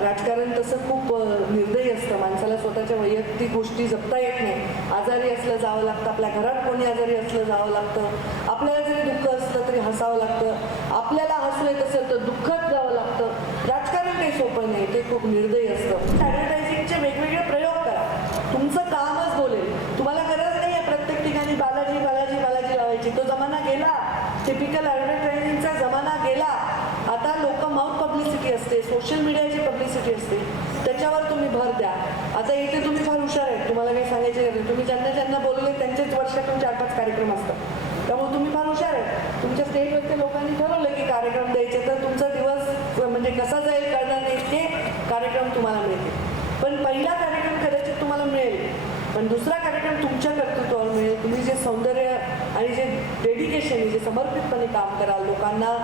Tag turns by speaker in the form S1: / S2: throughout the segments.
S1: राजकारण तसं खूप निर्दयी असतं. माणसाला स्वतःच्या वैयक्तिक गोष्टी जपता येत नाही. आजारी असलं जावं लागतं. आपल्या घरात कोणी आजारी असलं जावं लागतं. आपल्याला जरी दुःख असलं तरी हसावं लागतं. आपल्याला हसू येत असेल तर दुःखात जावं लागतं. राजकारण काही सोपं नाही. ते खूप निर्दयी असतं. ॲडव्हर्टायझिंगचे वेगवेगळे प्रयोग करा. तुमचं कामच बोलेल. तुम्हाला गरज नाही आहे प्रत्येक ठिकाणी बालाजी बालाजी बालाजी लावायची. तो जमाना गेला. टिपिकल ॲडव्हर्टायझिंगचा जमाना गेला आता लोक माउथ पब्लिसिटी असते सोशल मीडियाची पब्लिसिटी असते त्याच्यावर तुम्ही भर द्या आता इथे तुम्ही फार हुशार आहेत. तुम्हाला काही सांगायचे गरज तुम्ही ज्यांना ज्यांना बोलले त्यांचेच वर्षातून चार पाच कार्यक्रम असतात. त्यामुळे तुम्ही फार हुशार आहेत. तुमच्या स्टेजवरच्या लोकांनी ठरवलं की कार्यक्रम द्यायचे तर तुमचा दिवस म्हणजे कसा जाईल कळणार नाही इतके कार्यक्रम तुम्हाला मिळतील. पण पहिला कार्यक्रम कदाचित तुम्हाला मिळेल. पण दुसरा कार्यक्रम तुमच्या कर्तृत्वावर मिळेल. तुम्ही जे सौंदर्य आणि जे डेडिकेशन जे समर्पितपणे काम कराल लोकांना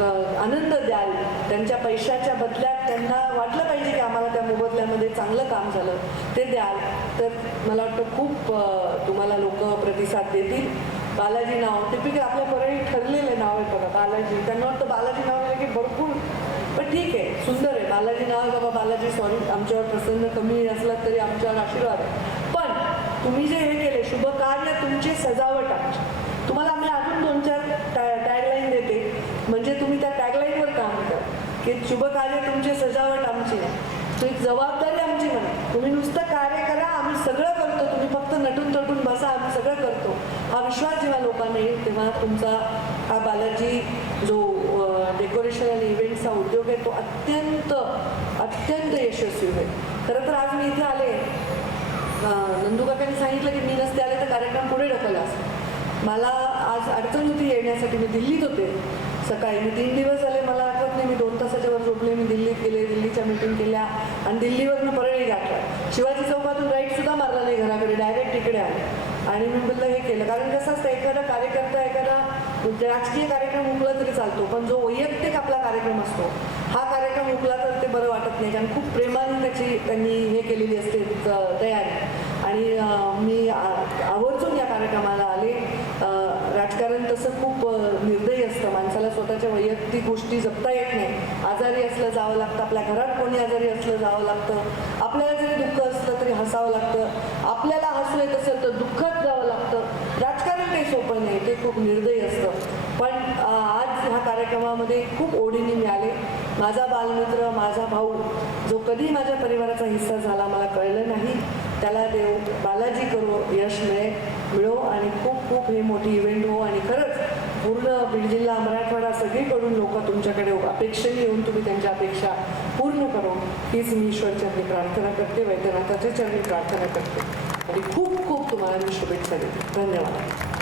S1: आनंद द्याल. त्यांच्या पैशाच्या बदल्यात त्यांना वाटलं पाहिजे की आम्हाला त्या मोबदल्यामध्ये चांगलं काम झालं ते द्याल. तर मला वाटतं खूप तुम्हाला लोक प्रतिसाद देतील. बालाजी नाव टिपिकल आपल्या परळी ठरलेलं नाव आहे बघा बालाजी. त्यांना वाटतं बालाजी नाव आहे की भरपूर. पण ठीक आहे सुंदर आहे. बालाजी नाव आहे बाबा बालाजी सॉरी आमच्यावर प्रसन्न कमी असला तरी आमच्यावर आशीर्वाद आहे. पण तुम्ही जे हे केले शुभ कार्य तुमची सजावट आमची तुम्हाला आम्ही अजून दोन चार टॅगलाईन देते म्हणजे तुम्ही त्या टॅगलाईनवर काम करा हे शुभ कार्य तुमची सजावट आमची नाही तुम्ही जबाबदारी आमची म्हणा. तुम्ही नुसतं कार्य करा आम्ही सगळं करतो. तुम्ही फक्त नटून तटून बसा आम्ही सगळं करतो. हा विश्वास जेव्हा लोकांना येईल तेव्हा तुमचा हा बालाजी जो डेकोरेशन आणि इव्हेंटचा उद्योग आहे तो अत्यंत अत्यंत यशस्वी होईल. खरं तर आज मी इथे आले. अं, सांगितलं की मी नसते आले तर कार्यक्रम पुढे ढकलला असतो. मला आज अडचण होती येण्यासाठी. मी दिल्लीत होते. सकाळी मी तीन दिवस झाले मला आठवत मी दोन तासाच्या वर झोपले मी दिल्लीत गेले दिल्लीच्या मीटिंग केल्या आणि दिल्लीवरनं परळी गाठला शिवाजी चौकातून राईट सुद्धा मारला नाही घराकडे डायरेक्ट तिकडे आले. आणि मी म्हटलं हे केलं. कारण कसं असतं एखादा कार्यकर्ता एखादा म्हणजे राजकीय कार्यक्रम उकला तरी चालतो पण जो वैयक्तिक आपला कार्यक्रम असतो हा कार्यक्रम उकला तर ते बरं वाटत नाही. कारण खूप प्रेमाने त्याची त्यांनी हे केलेली असते तयारी. आणि मी आवर्जून या कार्यक्रमाला आले. राजकारण तसं खूप निर्दय स्वतःच्या वैयक्तिक गोष्टी जपता येत नाही. आजारी असलं जावं लागतं आपल्या घरात कोणी आजारी असलं जावं लागतं. आपल्याला जरी दुःख असलं तरी हसावं लागतं. आपल्याला हसू येत असेल तर दुःखात जावं लागतं. राजकारण काही सोपं नाही ते खूप निर्दयी असतं. पण आज ह्या कार्यक्रमामध्ये खूप ओढीने मिळाले. माझा बालमित्र माझा भाऊ जो कधी माझ्या परिवाराचा हिस्सा झाला मला कळलं नाही. त्याला देव बालाजी करो यश मिळे मिळो आणि खूप खूप हे मोठी इव्हेंट हो. आणि खरंच पूर्ण बीड जिल्हा मराठवाडा सगळीकडून लोक तुमच्याकडे अपेक्षेने येऊन तुम्ही त्यांच्या अपेक्षा पूर्ण करो हीच मी ईश्वरचरणी प्रार्थना करते वैद्यनाथाच्या चरणी प्रार्थना करते. आणि खूप खूप तुम्हाला मी शुभेच्छा देते. धन्यवाद.